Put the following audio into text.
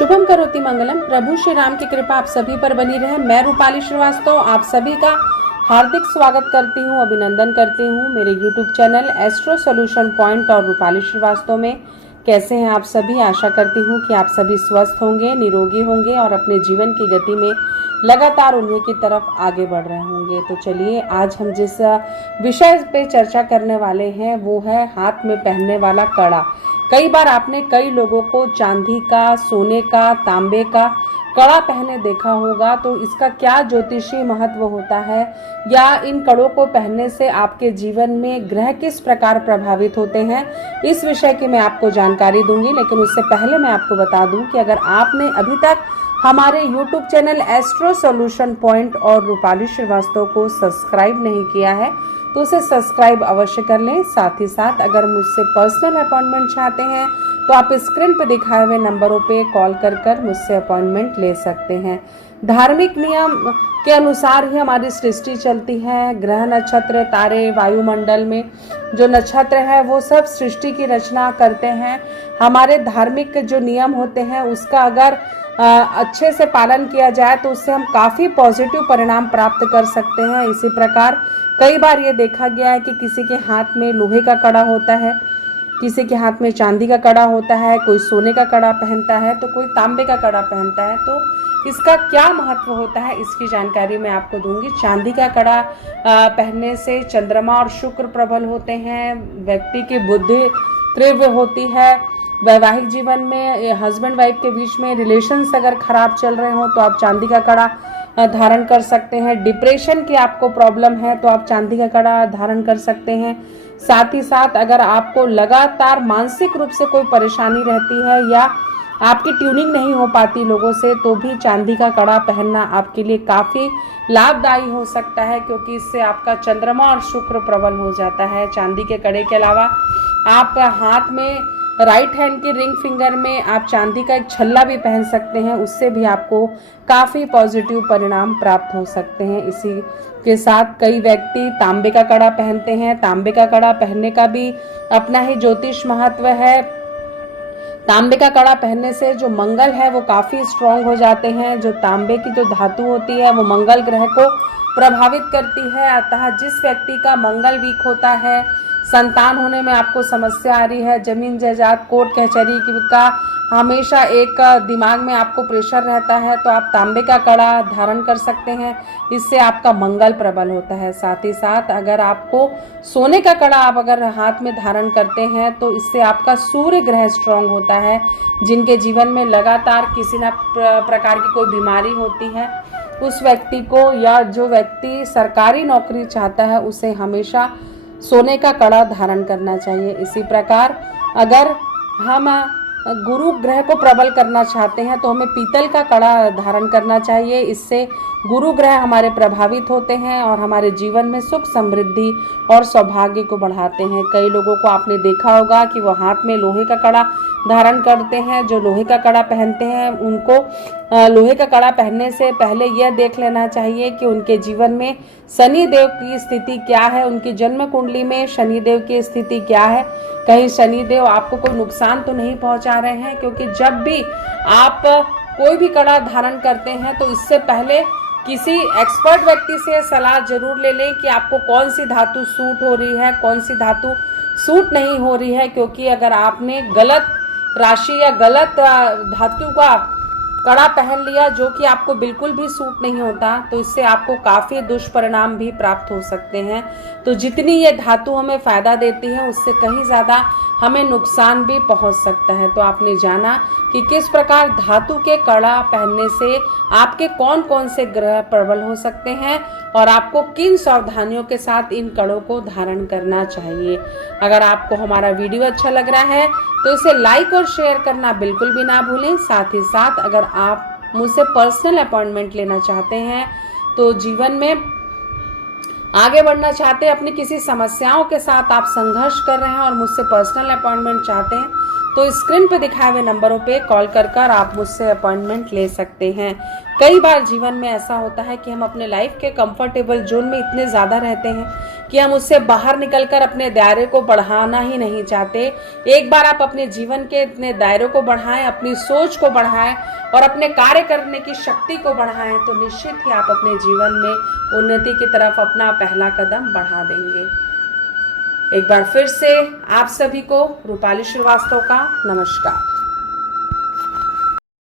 शुभम करोति मंगलम। प्रभु श्री राम की कृपा आप सभी पर बनी रहे। मैं रूपाली श्रीवास्तव आप सभी का हार्दिक स्वागत करती हूँ, अभिनंदन करती हूँ मेरे YouTube channel astro solution point और रूपाली श्रीवास्तव में। कैसे हैं आप सभी? आशा करती हूँ कि आप सभी स्वस्थ होंगे, निरोगी होंगे और अपने जीवन की गति में लगातार उन्हीं की तरफ आगे बढ़ रहे होंगे। तो चलिए, आज हम जिस विषय पे चर्चा करने वाले हैं वो है हाथ में पहनने वाला कड़ा। कई बार आपने कई लोगों को चांदी का, सोने का, तांबे का कड़ा पहने देखा होगा। तो इसका क्या ज्योतिषी महत्व होता है, या इन कड़ों को पहनने से आपके जीवन में ग्रह किस प्रकार प्रभावित होते हैं, इस विषय की मैं आपको जानकारी दूंगी। लेकिन उससे पहले मैं आपको बता दूं कि अगर आपने अभी तक हमारे YouTube channel astro solution point और रूपाली श्रीवास्तव को सब्सक्राइब नहीं किया है तो उसे सब्सक्राइब अवश्य कर लें। साथ ही साथ अगर मुझसे पर्सनल अपॉइंटमेंट चाहते हैं तो आप स्क्रीन पर दिखाए हुए नंबरों पे कॉल कर मुझसे अपॉइंटमेंट ले सकते हैं। धार्मिक नियम के अनुसार ही हमारी सृष्टि चलती है। ग्रह, नक्षत्र, तारे, वायुमंडल में जो नक्षत्र है वो सब सृष्टि की रचना करते हैं। हमारे धार्मिक जो नियम होते हैं उसका अगर अच्छे से पालन किया जाए तो उससे हम काफ़ी पॉजिटिव परिणाम प्राप्त कर सकते हैं। इसी प्रकार कई बार ये देखा गया है कि किसी के हाथ में लोहे का कड़ा होता है, किसी के हाथ में चांदी का कड़ा होता है, कोई सोने का कड़ा पहनता है तो कोई तांबे का कड़ा पहनता है। तो इसका क्या महत्व होता है इसकी जानकारी मैं आपको दूंगी। चांदी का कड़ा पहनने से चंद्रमा और शुक्र प्रबल होते हैं, व्यक्ति की बुद्धि तीव्र होती है। वैवाहिक जीवन में हस्बैंड वाइफ के बीच में रिलेशंस अगर खराब चल रहे हो तो आप चांदी का कड़ा धारण कर सकते हैं। डिप्रेशन की आपको प्रॉब्लम है तो आप चांदी का कड़ा धारण कर सकते हैं। साथ ही साथ अगर आपको लगातार मानसिक रूप से कोई परेशानी रहती है या आपकी ट्यूनिंग नहीं हो पाती लोगों से, तो भी चांदी का कड़ा पहनना आपके लिए काफ़ी लाभदायी हो सकता है, क्योंकि इससे आपका चंद्रमा और शुक्र प्रबल हो जाता है। चांदी के कड़े के अलावा आप हाथ में राइट हैंड की रिंग फिंगर में आप चांदी का एक छल्ला भी पहन सकते हैं, उससे भी आपको काफ़ी पॉजिटिव परिणाम प्राप्त हो सकते हैं। इसी के साथ कई व्यक्ति तांबे का कड़ा पहनते हैं। तांबे का कड़ा पहनने का भी अपना ही ज्योतिष महत्व है। तांबे का कड़ा पहनने से जो मंगल है वो काफ़ी स्ट्रांग हो जाते हैं। जो तांबे की जो धातु होती है वो मंगल ग्रह को प्रभावित करती है। अतः जिस व्यक्ति का मंगल वीक होता है, संतान होने में आपको समस्या आ रही है, जमीन जायदाद, कोर्ट कचहरी का हमेशा एक दिमाग में आपको प्रेशर रहता है, तो आप तांबे का कड़ा धारण कर सकते हैं। इससे आपका मंगल प्रबल होता है। साथ ही साथ अगर आपको सोने का कड़ा आप अगर हाथ में धारण करते हैं तो इससे आपका सूर्य ग्रह स्ट्रांग होता है। जिनके जीवन में लगातार किसी न प्रकार की कोई बीमारी होती है, उस व्यक्ति को या जो व्यक्ति सरकारी नौकरी चाहता है उसे हमेशा सोने का कड़ा धारण करना चाहिए। इसी प्रकार अगर हम गुरु ग्रह को प्रबल करना चाहते हैं तो हमें पीतल का कड़ा धारण करना चाहिए। इससे गुरु ग्रह हमारे प्रभावित होते हैं और हमारे जीवन में सुख, समृद्धि और सौभाग्य को बढ़ाते हैं। कई लोगों को आपने देखा होगा कि वो हाथ में लोहे का कड़ा धारण करते हैं। जो लोहे का कड़ा पहनते हैं उनको लोहे का कड़ा पहनने से पहले यह देख लेना चाहिए कि उनके जीवन में शनि देव की स्थिति क्या है, उनकी जन्म कुंडली में शनि देव की स्थिति क्या है। कहीं शनि देव आपको कोई नुकसान तो नहीं पहुंचा रहे हैं, क्योंकि जब भी आप कोई भी कड़ा धारण करते हैं तो इससे पहले किसी एक्सपर्ट व्यक्ति से सलाह जरूर ले लें कि आपको कौन सी धातु सूट हो रही है, कौन सी धातु सूट नहीं हो रही है। क्योंकि अगर आपने गलत राशि या गलत धातु का कड़ा पहन लिया जो कि आपको बिल्कुल भी सूट नहीं होता, तो इससे आपको काफ़ी दुष्परिणाम भी प्राप्त हो सकते हैं। तो जितनी ये धातु हमें फ़ायदा देती है उससे कहीं ज़्यादा हमें नुकसान भी पहुंच सकता है। तो आपने जाना कि किस प्रकार धातु के कड़ा पहनने से आपके कौन कौन से ग्रह प्रबल हो सकते हैं और आपको किन सावधानियों के साथ इन कड़ों को धारण करना चाहिए। अगर आपको हमारा वीडियो अच्छा लग रहा है तो इसे लाइक और शेयर करना बिल्कुल भी ना भूलें। साथ ही साथ अगर आप मुझसे पर्सनल अपॉइंटमेंट लेना चाहते हैं, तो जीवन में आगे बढ़ना चाहते हैं, अपनी किसी समस्याओं के साथ आप संघर्ष कर रहे हैं और मुझसे पर्सनल अपॉइंटमेंट चाहते हैं, तो स्क्रीन पे दिखाए हुए नंबरों पे कॉल कर आप मुझसे अपॉइंटमेंट ले सकते हैं। कई बार जीवन में ऐसा होता है कि हम अपने लाइफ के कंफर्टेबल जोन में इतने ज़्यादा रहते हैं कि हम उससे बाहर निकलकर अपने दायरे को बढ़ाना ही नहीं चाहते। एक बार आप अपने जीवन के इतने दायरे को बढ़ाएं, अपनी सोच को बढ़ाएं और अपने कार्य करने की शक्ति को बढ़ाएं, तो निश्चित ही आप अपने जीवन में उन्नति की तरफ अपना पहला कदम बढ़ा देंगे। एक बार फिर से आप सभी को रूपाली श्रीवास्तव का नमस्कार।